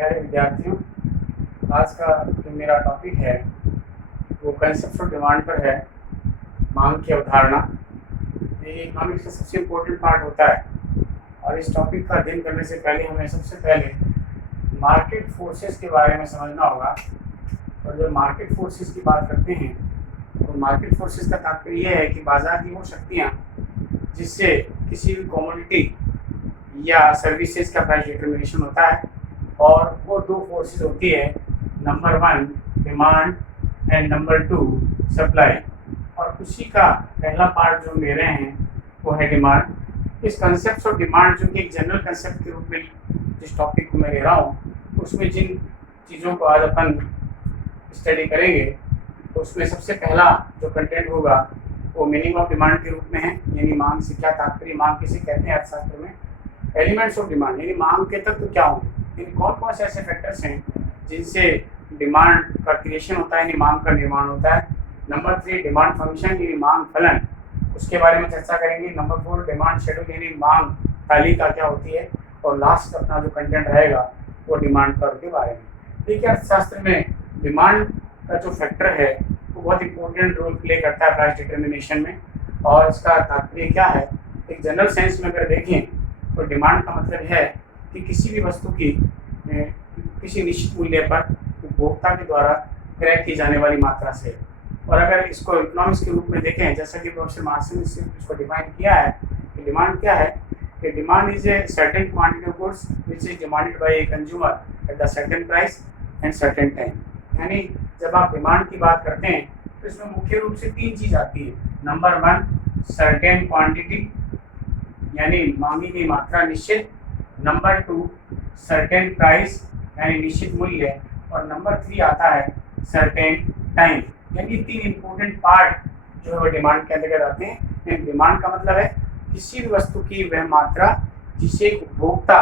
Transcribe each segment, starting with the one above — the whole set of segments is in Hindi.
प्यारे विद्यार्थियों, आज का जो मेरा टॉपिक है वो कंसेप्ट ऑफ डिमांड पर है। मांग की अवधारणा ये इकोनॉमिक्स का सबसे इम्पोर्टेंट पार्ट होता है और इस टॉपिक का अध्ययन करने से पहले हमें सबसे पहले मार्केट फोर्सेस के बारे में समझना होगा। और जब मार्केट फोर्सेस की बात करते हैं तो मार्केट फोर्सेस का तात्पर्य यह है कि बाजार की वो शक्तियाँ जिससे किसी भी कमोडिटी या सर्विसेज का प्राइस डिटर्मिनेशन होता है, और वो दो फोर्सेस होती है, number 1 demand and number 2 supply. और उसी का पहला पार्ट जो ले रहे हैं वो है डिमांड। इस कंसेप्ट ऑफ डिमांड जो कि एक जनरल कंसेप्ट के रूप में जिस टॉपिक को मैं ले रहा हूँ उसमें जिन चीज़ों को आज अपन स्टडी करेंगे तो उसमें सबसे पहला जो कंटेंट होगा वो मीनिंग ऑफ डिमांड के रूप में है, यानी मांग से क्या तात्पर्य, मांग किसे कहते हैं अर्थशास्त्र में। एलिमेंट्स ऑफ डिमांड यानी मांग के तत्व क्या होंगे, यानी कौन कौन से ऐसे फैक्टर्स हैं जिनसे डिमांड का क्रिएशन होता है, यानी मांग का निर्माण होता है। नंबर 3 डिमांड फंक्शन यानी मांग फलन, उसके बारे में चर्चा करेंगे। नंबर 4 डिमांड शेड्यूल यानी मांग तालिका क्या होती है। और लास्ट अपना जो कंटेंट रहेगा वो डिमांड कर्व के बारे में। देखिए, अर्थशास्त्र में डिमांड का जो फैक्टर है वो बहुत इंपॉर्टेंट रोल प्ले करता है प्राइस डिटर्मिनेशन में। और इसका तात्पर्य क्या है, एक जनरल सेंस में अगर देखें तो डिमांड का मतलब है कि किसी भी वस्तु की किसी निश्चित मूल्य पर उपभोक्ता के द्वारा क्रय की जाने वाली मात्रा से। और अगर इसको इकोनॉमिक्स के रूप में देखें, जैसा कि प्रोफेसर मार्क्स ने इसको डिफाइन किया है कि डिमांड क्या है, कि demand is a certain quantity of goods which is demanded by a consumer at the certain price and certain time. यानी जब आप डिमांड की बात करते हैं तो इसमें मुख्य रूप से 3 चीज़ आती है। नंबर 1 सर्टेन क्वांटिटी यानी मांगी गई मात्रा निश्चित। नंबर 2 सर्टेन प्राइस यानी निश्चित मूल्य। और नंबर 3 आता है सर्टेन टाइम। यानी 3 इंपॉर्टेंट पार्ट जो है वो डिमांड के अंतर्गत आते हैं। डिमांड का मतलब है किसी भी वस्तु की वह मात्रा जिसे उपभोक्ता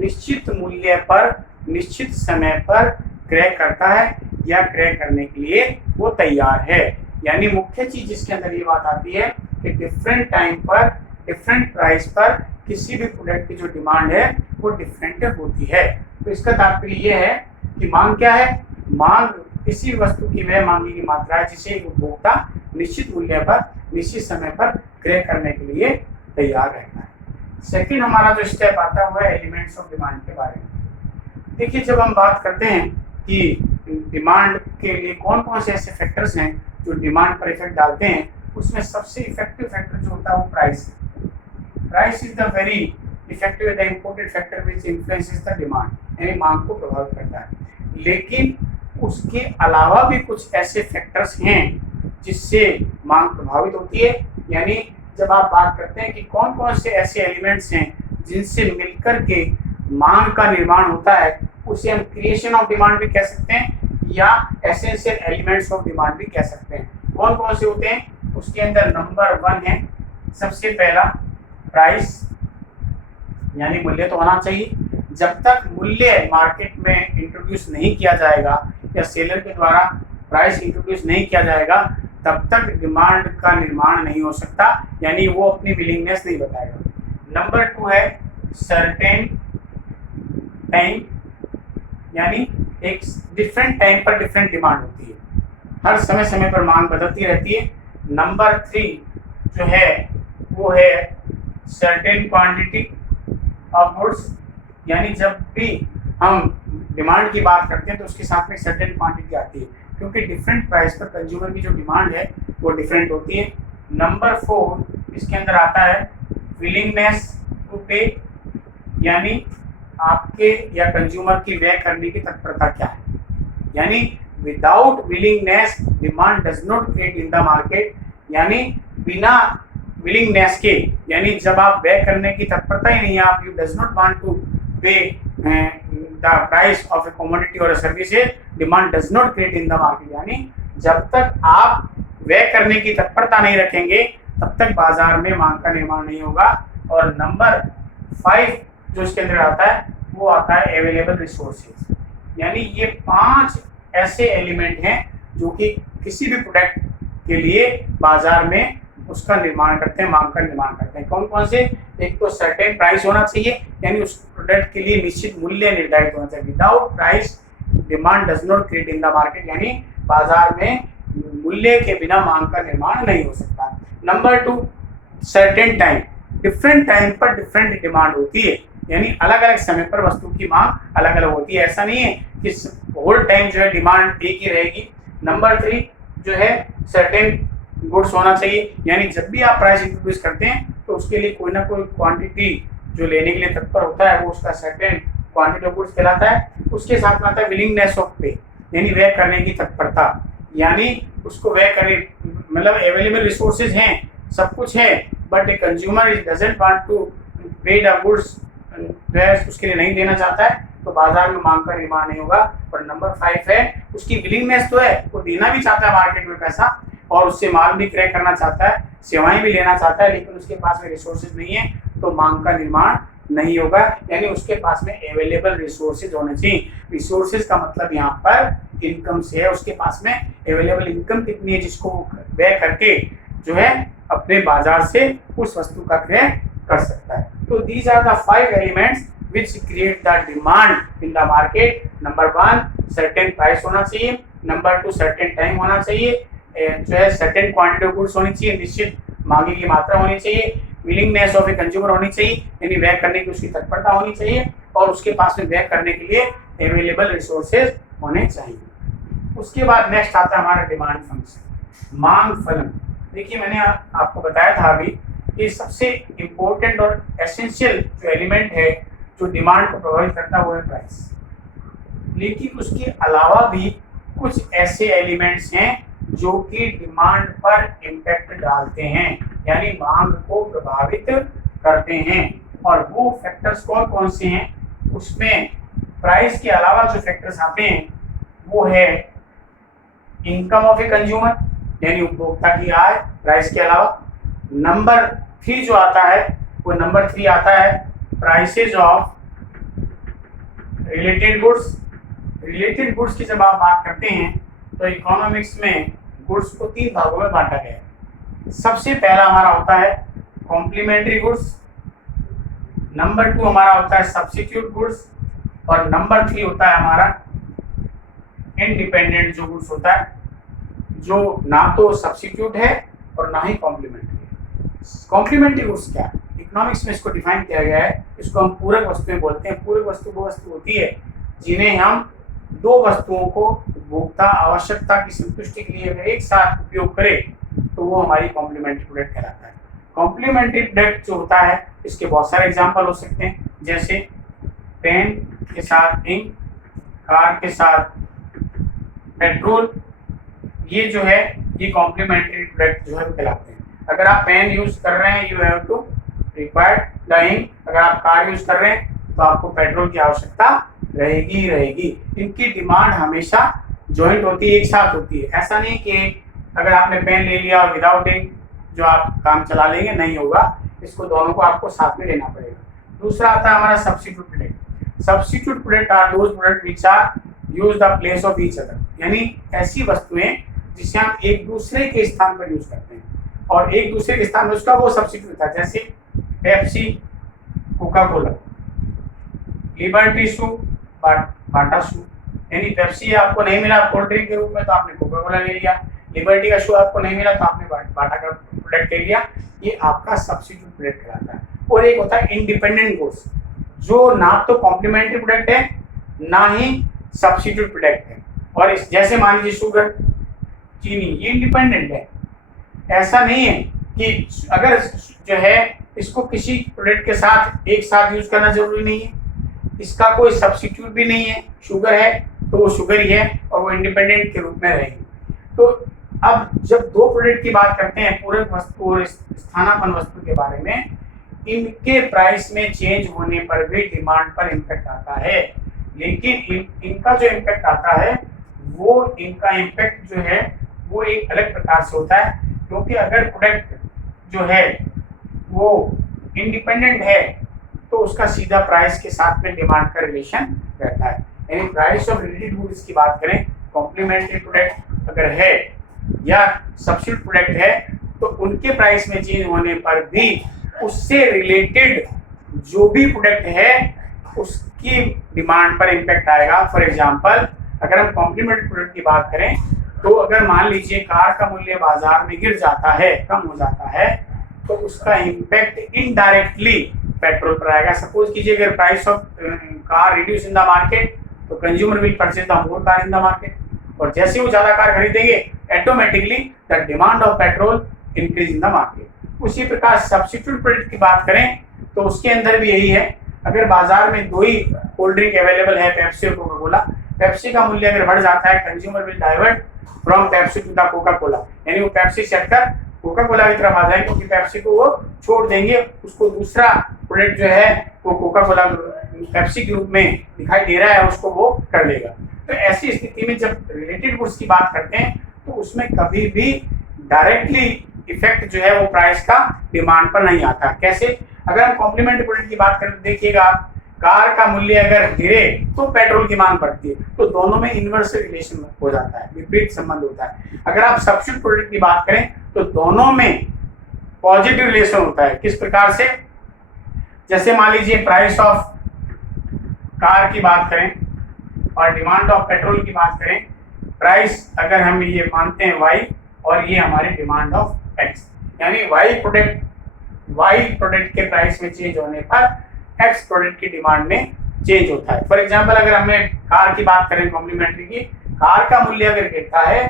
निश्चित मूल्य पर निश्चित समय पर क्रय करता है या क्रय करने के लिए वो तैयार है। यानी मुख्य चीज जिसके अंदर ये बात आती है कि डिफरेंट टाइम पर डिफरेंट प्राइस पर किसी भी प्रोडक्ट की जो डिमांड है वो डिफरेंट होती है। तो इसका तात्पर्य ये है कि मांग क्या है, मांग किसी वस्तु की वह मांगी की मात्रा है जिसे उपभोक्ता निश्चित मूल्य पर निश्चित समय पर क्रय करने के लिए तैयार रहता है। सेकंड हमारा जो स्टेप आता है वो है एलिमेंट्स ऑफ डिमांड के बारे में। देखिए, जब हम बात करते हैं कि डिमांड के लिए कौन कौन से ऐसे फैक्टर्स हैं जो डिमांड पर इफेक्ट डालते हैं, उसमें सबसे इफेक्टिव फैक्टर जो होता है वो प्राइस है। Price is the very effective the important factor which influences the demand, यानी मांग को प्रभावित करता है। लेकिन उसके अलावा भी कुछ ऐसे फैक्टर्स हैं जिससे मांग प्रभावित होती है। यानी जब आप बात करते हैं कि कौन कौन से ऐसे एलिमेंट्स हैं जिनसे मिलकर के मांग का निर्माण होता है, उसे हम क्रिएशन ऑफ डिमांड भी कह सकते हैं या एसेंशियल एलिमेंट्स ऑफ डिमांड भी कह सकते हैं। कौन कौन से होते हैं, उसके अंदर नंबर 1 है सबसे पहला प्राइस, यानी मूल्य तो होना चाहिए। जब तक मूल्य मार्केट में इंट्रोड्यूस नहीं किया जाएगा या सेलर के द्वारा प्राइस इंट्रोड्यूस नहीं किया जाएगा तब तक डिमांड का निर्माण नहीं हो सकता, यानी वो अपनी विलिंगनेस नहीं बताएगा। नंबर 2 है सर्टेन टाइम, यानी एक डिफरेंट टाइम पर डिफरेंट डिमांड होती है, हर समय समय पर मांग बदलती रहती है। नंबर 3 जो है वो है सर्टेन क्वांटिटी ऑफ गुड्स, यानी जब भी हम डिमांड की बात करते हैं तो उसके साथ में सर्टेन क्वांटिटी आती है, क्योंकि डिफरेंट प्राइस पर कंज्यूमर की जो डिमांड है वो डिफरेंट होती है। नंबर 4 इसके अंदर आता है विलिंगनेस टू पे, यानी आपके या कंज्यूमर की व्यय करने की तत्परता क्या है। यानी without willingness demand does not create in the market, यानी बिना विलिंगनेस के, यानी जब आप व्यय करने की तत्परता ही नहीं है, आप you does not want to pay the price of a commodity और services, demand does not create in the market. यानी जब तक आप व्यय करने की तत्परता नहीं रखेंगे तब तक बाजार में मांग का निर्माण नहीं होगा। और नंबर 5 जो इसके अंदर आता है वो आता है अवेलेबल रिसोर्सेज, यानी ये 5 ऐसे एलिमेंट हैं जो कि किसी भी प्रोडक्ट के लिए बाजार में उसका निर्माण करते हैं, मांग का निर्माण करते हैं। कौन कौन से, एक तो सर्टेन प्राइस होना चाहिए, यानी उस प्रोडक्ट के लिए निश्चित मूल्य निर्धारित होना चाहिए। Without price demand does not create in the market, यानी बाजार में मूल्य के बिना मांग का निर्माण नहीं हो सकता। Number 2, certain time, different time पर डिफरेंट डिमांड होती है, यानी अलग अलग समय पर वस्तु की मांग अलग अलग होती है। ऐसा नहीं है कि होल टाइम जो है डिमांड एक ही रहेगी। नंबर 3 जो है सर्टेन गुड्स होना चाहिए, यानी जब भी आप प्राइस इंट्रोड्यूस करते हैं तो उसके लिए कोई ना कोई क्वांटिटी जो लेने के लिए तत्पर होता है वो उसका सर्टेन क्वांटिटी ऑफ गुड्स कहलाता है। उसके साथ में आता है विलिंगनेस ऑफ पे, यानी व्यय करने की तत्परता, यानी उसको व्यय करने, मतलब अवेलेबल रिसोर्सेज हैं, सब कुछ है, but a consumer doesn't want to pay the goods, उसके लिए नहीं देना चाहता है, तो बाजार में मांग का निर्माण नहीं होगा। और नंबर 5 है उसकी विलिंगनेस तो है, वो देना भी चाहता है मार्केट में पैसा और उससे माल भी क्रय करना चाहता है, सेवाएं भी लेना चाहता है, लेकिन उसके पास में रिसोर्सेज नहीं है, तो मांग का निर्माण नहीं होगा। यानी उसके पास में अवेलेबल रिसोर्सेज होने चाहिए। रिसोर्सेज का मतलब यहाँ पर इनकम से है, उसके पास में अवेलेबल इनकम कितनी है जिसको व्यय करके जो है अपने बाजार से उस वस्तु का क्रय कर सकता है। तो these are the 5 elements which create the demand in the market. Number 1 certain price होना चाहिए, नंबर 2 certain टाइम होना चाहिए, जो है certain क्वांटिटी ऑफ गुड्स होनी चाहिए, निश्चित मांगे की मात्रा होनी चाहिए, विलिंगनेस ऑफ ए कंज्यूमर होनी चाहिए, यानी व्यय करने की उसकी तत्परता होनी चाहिए, और उसके पास में व्यय करने के लिए अवेलेबल रिसोर्सेज होने चाहिए। उसके बाद नेक्स्ट आता है हमारा डिमांड फंक्शन, मांग फलन। देखिए मैंने आपको बताया था अभी कि सबसे इम्पोर्टेंट और एसेंशियल जो एलिमेंट है जो डिमांड को प्रभावित करता है वो है प्राइस, लेकिन उसके अलावा भी कुछ ऐसे एलिमेंट्स हैं जो कि डिमांड पर इम्पैक्ट डालते हैं, यानी मांग को प्रभावित करते हैं। और वो फैक्टर्स कौन कौन से हैं, उसमें प्राइस के अलावा जो फैक्टर्स आते हैं वो है इनकम ऑफ ए कंज्यूमर, यानी उपभोक्ता की आय प्राइस के अलावा। नंबर 3 जो आता है वो नंबर 3 आता है prices of related goods. Related goods की जब आप बात करते हैं तो इकोनॉमिक्स में गुड्स को 3 भागों में बांटा गया है। सबसे पहला हमारा होता है कॉम्प्लीमेंट्री गुड्स, नंबर 2 हमारा होता है सब्स्टिट्यूट गुड्स, और नंबर 3 होता है हमारा इंडिपेंडेंट जो गुड्स होता है, जो ना तो सब्स्टिट्यूट है और ना ही कॉम्प्लीमेंट्री है। कॉम्प्लीमेंट्री गुड्स क्या है, इकोनॉमिक्स में इसको डिफाइन किया गया है, इसको हम पूरक वस्तुएं बोलते हैं। पूरक वस्तु वो वस्तु होती है जिन्हें हम 2 वस्तुओं को उपभोक्ता आवश्यकता की संतुष्टि के लिए अगर एक साथ उपयोग करें तो वो हमारी कॉम्प्लीमेंट्री प्रोडक्ट कहलाता है। कॉम्प्लीमेंट्री प्रोडक्ट जो होता है इसके बहुत सारे एग्जाम्पल हो सकते हैं, जैसे पेन के साथ इंक, कार के साथ पेट्रोल, ये जो है ये कॉम्प्लीमेंट्री प्रोडक्ट जो है कहलाते हैं। अगर आप पेन यूज कर रहे हैं you have to required the ink, अगर आप कार यूज कर रहे हैं तो आपको पेट्रोल की आवश्यकता रहेगी ही रहेगी। इनकी डिमांड हमेशा जॉइंट होती है, एक साथ होती है। ऐसा नहीं कि अगर आपने पेन ले लिया और विदाउट इंक जो आप काम चला लेंगे, नहीं होगा, इसको दोनों को आपको साथ में लेना पड़ेगा। दूसरा आता है हमारा substitute product. Substitute product are those product which are use the place of each other, यानी ऐसी वस्तुएं जिसे हम एक दूसरे के स्थान पर यूज करते हैं और एक दूसरे के स्थान पर उसका वो सब्स्टिट्यूट था, जैसे पेप्सी, कोका कोला, लिबर्टी शू, बाटा शू, यानी पेप्सी आपको नहीं मिला कोल्ड ड्रिंक के रूप में तो आपने कोका कोला ले लिया, लिबर्टी का शू आपको नहीं मिला तो आपने बाटा का प्रोडक्ट ले लिया, ये आपका सब्स्टिट्यूट प्रोडक्ट कहलाता है। और एक होता है इंडिपेंडेंट गुड्स, जो ना तो कॉम्प्लीमेंट्री प्रोडक्ट है ना ही सब्स्टिट्यूट प्रोडक्ट है। और इस जैसे मान लीजिए शुगर, चीनी, ये इंडिपेंडेंट है। ऐसा नहीं है कि अगर जो है इसको किसी प्रोडक्ट के साथ एक साथ यूज करना जरूरी नहीं है, इसका कोई सब्स्टिट्यूट भी नहीं है, शुगर है तो वो शुगर ही है और वो इंडिपेंडेंट के रूप में रहेगी। तो अब जब 2 प्रोडक्ट की बात करते हैं, पूरक वस्तु और स्थानापन्न वस्तु के बारे में, इनके प्राइस में चेंज होने पर भी डिमांड पर इम्पैक्ट आता है, लेकिन इनका जो इम्पैक्ट आता है वो इनका इम्पैक्ट जो है वो एक अलग प्रकार से होता है, क्योंकि अगर प्रोडक्ट जो है वो इंडिपेंडेंट है तो उसका सीधा प्राइस के साथ में डिमांड का रिलेशन रहता है। यानी प्राइस ऑफ रिलेटेड गुड्स की बात करें, कॉम्प्लीमेंट्री प्रोडक्ट अगर है या सब्स्टिट्यूट प्रोडक्ट है तो उनके प्राइस में चेंज होने पर भी उससे रिलेटेड जो भी प्रोडक्ट है उसकी डिमांड पर इम्पैक्ट आएगा। फॉर एग्जांपल अगर हम कॉम्प्लीमेंट्री प्रोडक्ट की बात करें तो अगर मान लीजिए कार का मूल्य बाजार में गिर जाता है, कम हो जाता है, तो उसका इम्पैक्ट इनडायरेक्टली पेट्रोल पर आएगा। सपोज कीजिए अगर price of car reduce in the market तो consumer will purchase the more car in the market, और जैसे वो ज्यादा कार खरीदेंगे automatically the demand of petrol increase in the market. उसी प्रकार सब्स्टिट्यूट प्रोडक्ट की बात करें तो उसके अंदर भी यही है। अगर बाजार में दो ही कोल्ड ड्रिंक अवेलेबल है, पेप्सी और कोका कोला, पेप्सी का मूल्य अगर बढ़ जाता है consumer will divert from Pepsi to the Coca Cola, यानी वो पेप्सी से हटकर कोका कोला की तरफ आ जाएंगे, क्योंकि पेप्सी को वो छोड़ देंगे, उसको दूसरा प्रोडक्ट जो है वो कोका कोला पेप्सी के रूप में दिखाई दे रहा है उसको वो कर लेगा। तो ऐसी स्थिति में जब रिलेटेड गुड्स की बात करते हैं तो उसमें कभी भी डायरेक्टली इफेक्ट जो है वो प्राइस का डिमांड पर नहीं आता। कैसे? अगर हम कॉम्प्लीमेंट्री प्रोडक्ट की बात करें तो देखिएगा कार का मूल्य अगर गिरे तो पेट्रोल की मांग बढ़ती है, तो दोनों में इनवर्स रिलेशन हो जाता है, विपरीत संबंध होता है। अगर आप सब्स्टिट्यूट प्रोडक्ट की बात करें तो दोनों में पॉजिटिव रिलेशन होता है। किस प्रकार से? जैसे मान लीजिए प्राइस ऑफ कार की बात करें और डिमांड ऑफ पेट्रोल की बात करें, प्राइस अगर हम ये मानते हैं y और ये हमारी डिमांड ऑफ x, यानी y प्रोडक्ट के प्राइस में चेंज होने पर x प्रोडक्ट की डिमांड में चेंज होता है। फॉर एग्जांपल अगर हमें कार की बात करें कॉम्प्लीमेंट्री की, कार का मूल्य अगर गिरता है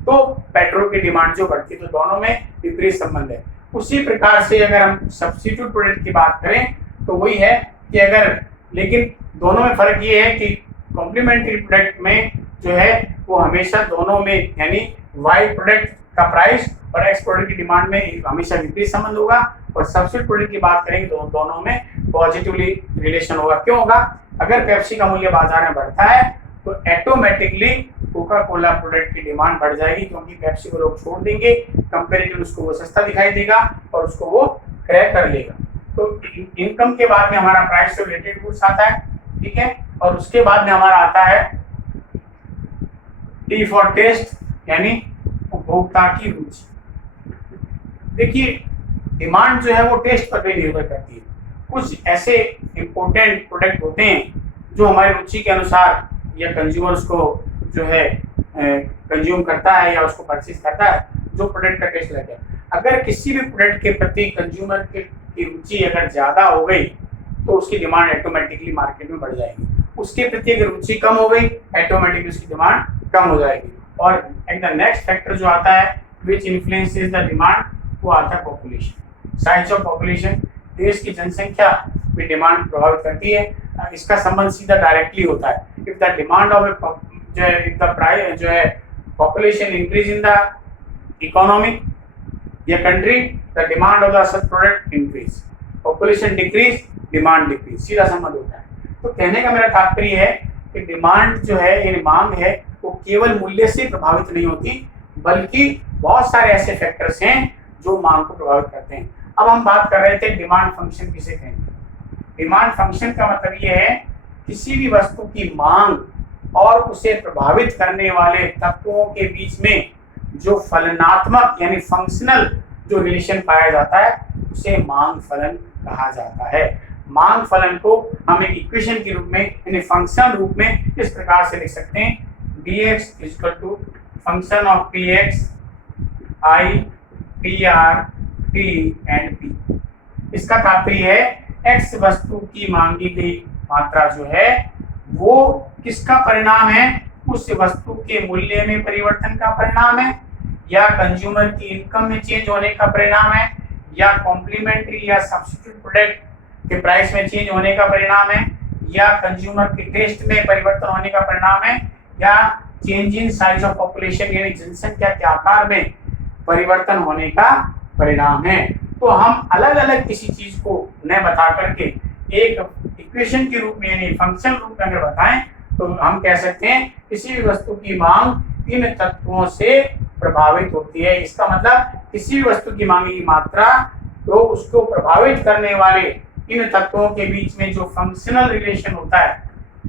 तो पेट्रोल की डिमांड जो बढ़ती है, तो दोनों में विपरीत संबंध है। उसी प्रकार से अगर हम सब्स्टिट्यूट प्रोडक्ट की बात करें तो वही है कि अगर, लेकिन दोनों में फर्क ये है कि कॉम्प्लीमेंट्री प्रोडक्ट में जो है वो हमेशा दोनों में, यानी y प्रोडक्ट का प्राइस और x प्रोडक्ट की डिमांड में हमेशा विपरीत संबंध होगा, और सब्स्टिट्यूट प्रोडक्ट की बात करेंगे तो दोनों में पॉजिटिवली रिलेशन होगा। क्यों होगा? अगर पेप्सी का मूल्य बाजार में बढ़ता है तो ऑटोमेटिकली कोका कोला प्रोडक्ट की डिमांड बढ़ जाएगी, क्योंकि पेप्सी को लोग छोड़ देंगे, कंपैरेटिवली उसको वो सस्ता दिखाई देगा और उसको वो क्रय कर लेगा। तो इनकम के बाद में हमारा प्राइस से रिलेटेड गुड्स आता है, ठीक है, और उसके बाद में हमारा आता है टी फॉर टेस्ट, यानी उपभोक्ता की रुचि। देखिए डिमांड जो है वो टेस्ट पर भी निर्भर करती है। कुछ ऐसे इंपॉर्टेंट प्रोडक्ट होते हैं जो हमारी रुचि के अनुसार या कंज्यूमर उसको जो है कंज्यूम करता है या उसको परचेज करता है, जो प्रोडक्ट का टेस्ट रहता है। अगर किसी भी प्रोडक्ट के प्रति कंज्यूमर की रुचि अगर ज्यादा हो गई तो उसकी डिमांड ऑटोमेटिकली मार्केट में बढ़ जाएगी। उसके प्रति अगर रुचि कम हो गई ऑटोमेटिकली उसकी डिमांड कम हो जाएगी। और एक द नेक्स्ट फैक्टर जो आता है विच इन्फ्लुएंसेस द डिमांड, वो आता है पॉपुलेशन, साइज ऑफ पॉपुलेशन। देश की जनसंख्या भी डिमांड प्रभावित करती है। इसका संबंध सीधा डायरेक्टली होता है। इफ द डिमांड ऑफ जो है, इफ द प्राइस जो है population increase in the economy या country, the demand of the such product increase. Population decrease, demand decrease, सीधा संबंध होता है। तो कहने का मेरा तात्पर्य है कि डिमांड जो है, यानी मांग है, वो केवल मूल्य से प्रभावित नहीं होती, बल्कि बहुत सारे ऐसे फैक्टर्स हैं जो मांग को प्रभावित करते हैं। अब हम बात कर रहे थे डिमांड फंक्शन किसे कहेंगे। डिमांड फंक्शन का मतलब ये है किसी भी वस्तु की मांग और उसे प्रभावित करने वाले तत्वों के बीच में जो फलनात्मक यानी फंक्शनल जो रिलेशन पाया जाता है उसे मांग फलन कहा जाता है। मांग फलन को हम एक इक्वेशन के रूप में यानी फंक्शन रूप में इस प्रकार से लिख सकते हैं, dx equal to function of px i pr t and p। इसका तात्पर्य है x वस्तु की मांगी गई मात्रा जो है वो किसका परिणाम है, उस वस्तु के मूल्य में परिवर्तन का परिणाम है, या कंज्यूमर की इनकम में चेंज होने का परिणाम है, या कॉम्प्लीमेंट्री या सब्स्टिट्यूट प्रोडक्ट के प्राइस में चेंज होने का परिणाम है, या कंज्यूमर के टेस्ट में परिवर्तन होने का परिणाम है, या change in size of population यानी जनसंख्या के आकार में परिवर्तन होने का परिणाम है। तो हम अलग अलग किसी चीज को न बता करके एक इक्वेशन के रूप में यानी फंक्शन रूप में अगर बताएं तो हम कह सकते हैं किसी भी वस्तु की मांग इन तत्वों से प्रभावित होती है। इसका मतलब किसी भी वस्तु की मांग की मात्रा तो उसको प्रभावित करने वाले इन तत्वों के बीच में जो फंक्शनल रिलेशन होता है,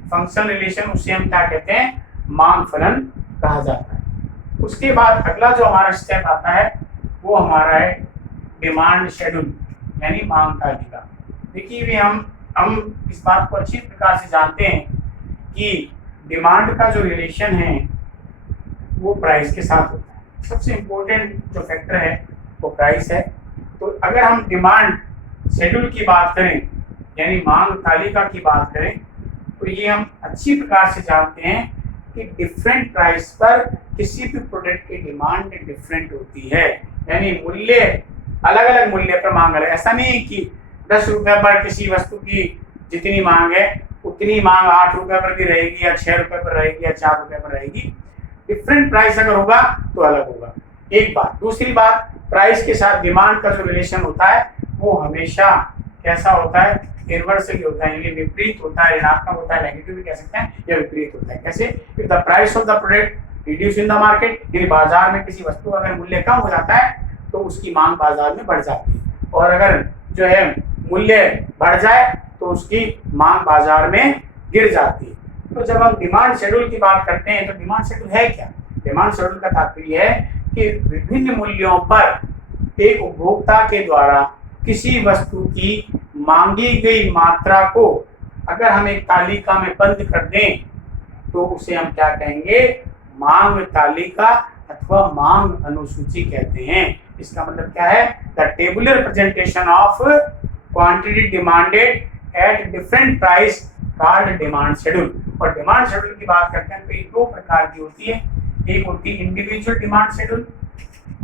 फंक्शनल रिलेशन, उसे हम क्या कहते हैं, मांग फलन कहा जाता है। उसके बाद अगला जो हमारा स्टेप आता है वो हमारा है डिमांड शेड्यूल यानी मांग तालिका। देखिए भी हम इस बात को अच्छी प्रकार से जानते हैं कि डिमांड का जो रिलेशन है वो प्राइस के साथ होता है। सबसे इम्पोर्टेंट जो फैक्टर है वो प्राइस है। तो अगर हम डिमांड शेड्यूल की बात करें यानी मांग तालिका की बात करें तो ये हम अच्छी प्रकार से जानते हैं कि डिफरेंट प्राइस पर किसी भी प्रोडक्ट की डिमांड डिफरेंट होती है, यानी मूल्य अलग अलग मूल्य पर मांग है। ऐसा नहीं है कि 10 रुपये पर किसी वस्तु की जितनी मांग है उतनी मांग 8 रुपये पर भी रहेगी या 6 रुपये पर रहेगी या 4 रुपये पर रहेगी। डिफरेंट प्राइस अगर होगा तो अलग होगा, एक बात। दूसरी बात, प्राइस के साथ डिमांड का जो रिलेशन होता है वो हमेशा कैसा होता है, इनवर्सली होता है, यानी विपरीत होता है, ऋणात्मक होता है, नेगेटिव भी कह सकते हैं, या विपरीत होता है। कैसे? If the price of the product reduce in the market, यदि बाजार में किसी वस्तु का अगर मूल्य कम हो जाता है तो उसकी मांग बाजार में बढ़ जाती है, और अगर जो है मूल्य बढ़ जाए तो उसकी मांग बाजार में गिर जाती है। तो जब हम डिमांड शेड्यूल की बात करते हैं तो डिमांड शेड्यूल है क्या? डिमांड शेड्यूल का तात्पर्य है कि विभिन्न मूल्यों पर एक उपभोक्ता के द्वारा किसी वस्तु की मांगी गई मात्रा को अगर हम एक तालिका में बंद कर दें तो उसे हम क्या कहेंगे? मांग तालिका अथवा मांग अनुसूची कहते हैं। इसका मतलब क्या है? The tabular presentation of quantity demanded at different price called demand schedule. और डिमांड शेड्यूल की बात करते हैं तो ये दो प्रकार की होती है, एक होती है इंडिविजुअल डिमांड शेड्यूल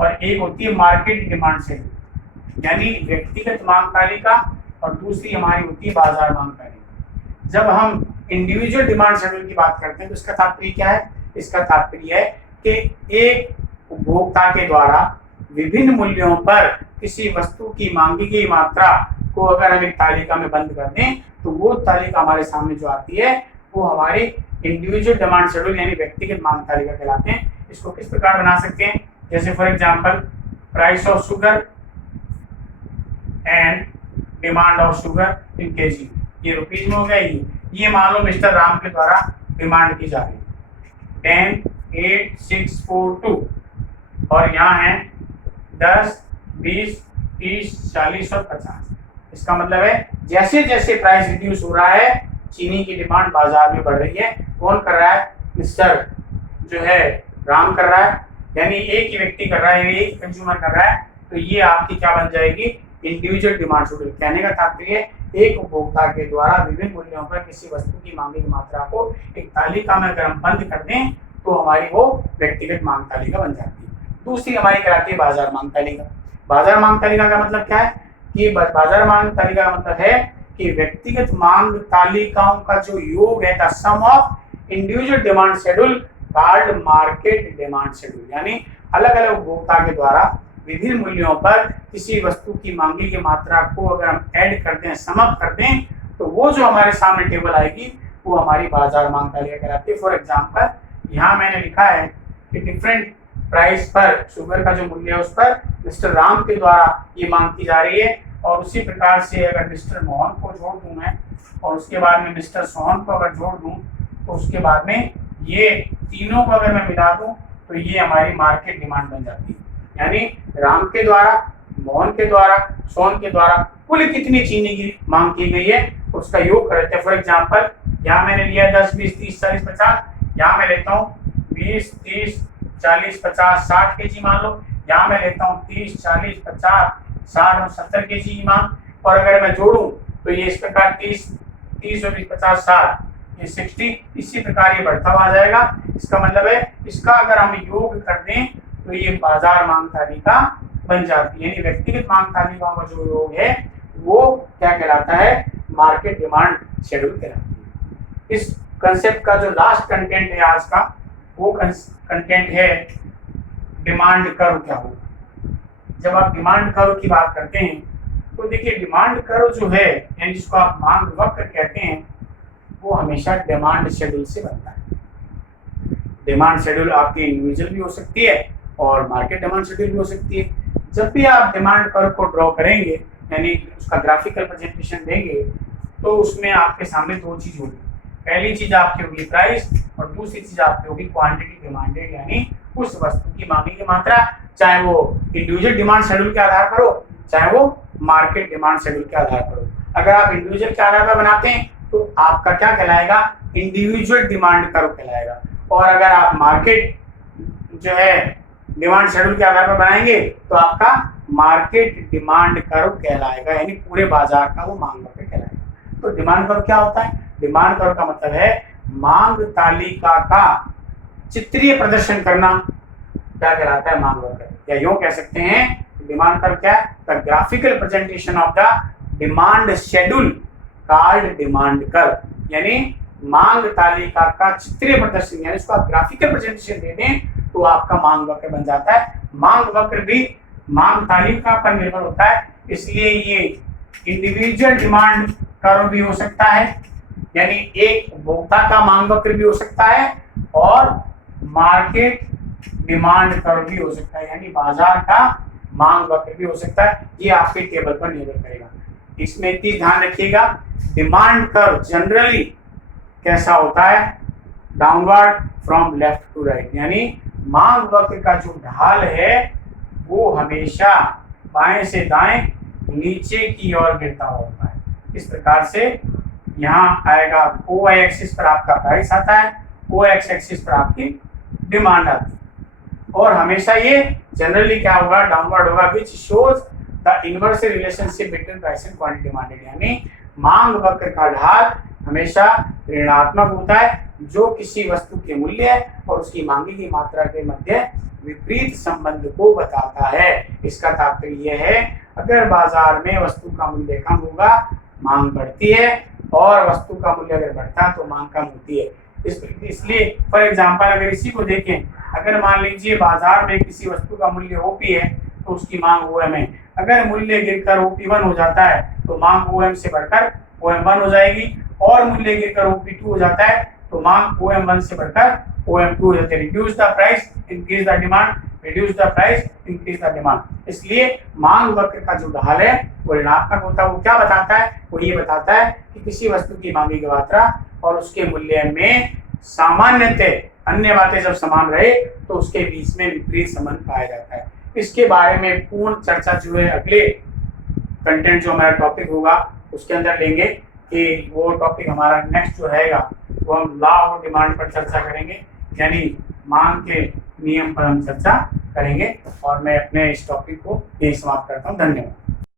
और एक होती है मार्केट डिमांड शेड्यूल, यानी व्यक्तिगत मांग तालिका, और दूसरी हमारी होती है बाजार मांग तालिका। जब हम इंडिविजुअल डिमांड शेड्यूल की बात करते हैं तो इसका तात्पर्य क्या है? इसका तात्पर्य है कि एक उपभोक्ता के द्वारा विभिन्न मूल्यों पर किसी वस्तु की मांगी गई मात्रा को अगर हम एक तालिका में बंद कर दें तो वो तालिका हमारे सामने जो आती है वो हमारी इंडिविजुअल डिमांड शेड्यूल यानी व्यक्तिगत मांग तालिका कहलाते हैं। इसको किस प्रकार बना सकते हैं? जैसे for example price of sugar and demand of sugar in KG, ये रुपीज में हो गया। ये मान लो मिस्टर राम के द्वारा डिमांड की जा रही है 10, 8, 6, 4, 2, और यहाँ है 10, 20, 30, 40 और 50। इसका मतलब है जैसे जैसे प्राइस रिड्यूस हो रहा है चीनी की डिमांड बाजार में बढ़ रही है। कौन कर रहा है? मिस्टर जो है राम कर रहा है, यानी एक ही व्यक्ति कर रहा है, एक कंज्यूमर कर रहा है। तो ये आपकी क्या बन जाएगी? Individual demand schedule. कहने का तात्पर्य एक उपभोक्ता के द्वारा विभिन्न मूल्यों पर किसी वस्तु की मांगी की मात्रा को एक तालिका में अगर हम बंद कर दें तो हमारी वो व्यक्तिगत मांग तालिका बन जाती है। दूसरी हमारी कहलाती है बाजार मांग तालिका। बाजार मांग तालिका का मतलब क्या है कि बाजार मांग तालिका का मतलब है कि व्यक्तिगत मांग तालिकाओं का जो योग है the sum of individual demand schedule called market demand schedule, यानी अलग अलग उपभोक्ता के द्वारा विभिन्न मूल्यों पर किसी वस्तु की मांगी की मात्रा को अगर हम ऐड कर दें, समअप कर दें, तो वो जो हमारे सामने टेबल आएगी वो हमारी बाजार मांग तालिका कहलाती है। फॉर एग्जांपल यहाँ मैंने लिखा है कि डिफरेंट प्राइस पर शुगर का जो मूल्य है उस पर मिस्टर राम के द्वारा ये मांग की जा रही है, और उसी प्रकार से अगर मिस्टर मोहन को जोड़ दूं मैं और उसके बाद में मिस्टर सोहन को अगर जोड़ दूं तो उसके बाद में ये तीनों को अगर मैं मिला दूं तो ये हमारी मार्केट डिमांड बन जाती है। यानी राम के द्वारा, मोहन के द्वारा, सोहन के द्वारा कुल कितनी चीनी की मांग की गई है उसका योग करते हैं। फॉर एग्जाम्पल यहाँ मैंने लिया 10, 20, 30, 40, 50, यहाँ मैं लेता हूँ 20, 30, 40, 50, 60 केजी मान लो, यहाँ मैं लेता हूँ 30, 40, 50, 60 और 70 केजी की मांग, और अगर मैं जोड़ूं तो ये इस प्रकार 30, 30 और 20, 50, 60, ये 60, इसी प्रकार ये बढ़ता हुआ आ जाएगा। इसका मतलब है इसका अगर हम योग कर दें तो ये बाजार मांग तालिका बन जाती है, यानी व्यक्तिगत मांग तालिकाओं का जो योग है वो क्या कहलाता है? मार्केट डिमांड शेड्यूल कहलाती है। इस कंसेप्ट का जो लास्ट कंटेंट है आज का वो कंटेंट है डिमांड कर्व क्या होगा। जब आप डिमांड कर्व की बात करते हैं तो देखिए डिमांड कर्व जो है यानी जिसको आप मांग वक्र कहते हैं वो हमेशा डिमांड शेड्यूल से बनता है। डिमांड शेड्यूल आपकी इंडिविजुअल भी हो सकती है और मार्केट डिमांड शेड्यूल भी हो सकती है। जब भी आप डिमांड कर्व को ड्रॉ करेंगे यानी उसका ग्राफिकल प्रेजेंटेशन देंगे तो उसमें आपके सामने दो चीज होगी। पहली चीज आपकी होगी प्राइस और दूसरी चीज आपकी होगी क्वांटिटी डिमांडेड, यानी उस वस्तु की मांगी की मात्रा, चाहे वो इंडिविजुअल डिमांड शेड्यूल के आधार पर हो चाहे वो मार्केट डिमांड शेड्यूल के आधार पर हो। अगर आप इंडिविजुअल के आधार पर बनाते हैं तो आपका क्या कहलाएगा, इंडिविजुअल डिमांड कर्व कहलाएगा। और अगर आप मार्केट जो है डिमांड शेड्यूल के आधार पर बनाएंगे तो आपका मार्केट डिमांड कर्व कहलाएगा, यानी पूरे बाजार का वो मांग वक्र कहलाएगा। तो डिमांड कर्व क्या होता है, डिमांड कर्व का मतलब है मांग तालिका का चित्रीय प्रदर्शन करना, क्या कहलाता है, मांग वक्र। या यूं कह सकते हैं डिमांड कर्व क्या है, the graphical presentation of the demand schedule called demand curve, यानी मांग तालिका का चित्रीय प्रदर्शन, यानी इसको आप ग्राफिकल प्रेजेंटेशन दे दें तो आपका मांग वक्र बन जाता है। मांग वक्र भी मांग तालिका पर निर्भर होता है, इसलिए ये इंडिविजुअल डिमांड कर्व भी हो सकता है, यानी एक उपभोक्ता का मांग वक्र भी हो सकता है, और मार्केट डिमांड कर्व भी हो सकता है, यानी बाजार का मांग वक्र भी हो सकता है। ये आपके टेबल पर निर्भर करेगा। इसमें एक चीज ध्यान रखिएगा, डिमांड कर्व जनरली कैसा होता है, downward from left to right, यानी मांग वक्र का जो ढाल है वो हमेशा बाएं से दाएं नीचे की ओर गिरता होता है। इस प्रकार से यहाँ आएगा ओ एक्सिस पर आपका प्राइस आता है, ओ एक्स एक्सिस पर आपकी डिमांड आती है, और हमेशा ये जनरली क्या होगा, डाउनवर्ड होगा, which shows the inverse relationship between price and quantity demanded, यानी मांग वक्र का ढाल हमेशा ऋणात्मक होता है, जो किसी वस्तु के मूल्य और उसकी मांगी की मात्रा के मध्य विपरीत संबंध को बताता है। इसका तात्पर्य यह है, अगर बाजार में वस्तु का मूल्य कम होगा मांग बढ़ती है, और वस्तु का मूल्य अगर बढ़ता है तो मांग कम होती है। इसलिए फॉर एग्जांपल अगर इसी को देखें, अगर मान लीजिए बाजार में किसी वस्तु का मूल्य ओपी है तो उसकी मांग ओएम है, अगर मूल्य गिरकर ओपी1 हो जाता है तो मांग ओएम से बढ़कर ओएम1 हो जाएगी, और मूल्य गिरकर ओपी2 हो जाता है तो मांग ओएम1 से बढ़कर ओएम2 हो जाती है। Reduce the price increase the demand, reduce the price increase the demand. इसलिए मांग वक्र का जो ढाल है वो ऋणात्मक होता है। वो क्या बताता है, वो ये बताता है कि किसी वस्तु की मांगी की मात्रा और उसके मूल्य में सामान्यतः अन्य बातें जब समान रहे तो उसके बीच में विपरीत संबंध पाया जाता है। इसके बारे में पूर्ण चर्चा जो है अगले कंटेंट जो हमारा टॉपिक होगा उसके अंदर लेंगे, कि वो टॉपिक हमारा नेक्स्ट जो रहेगा वो हम लॉ ऑफ डिमांड पर चर्चा करेंगे, यानी मांग के नियम पर हम चर्चा करेंगे। और मैं अपने इस टॉपिक को यही समाप्त करता हूँ। धन्यवाद।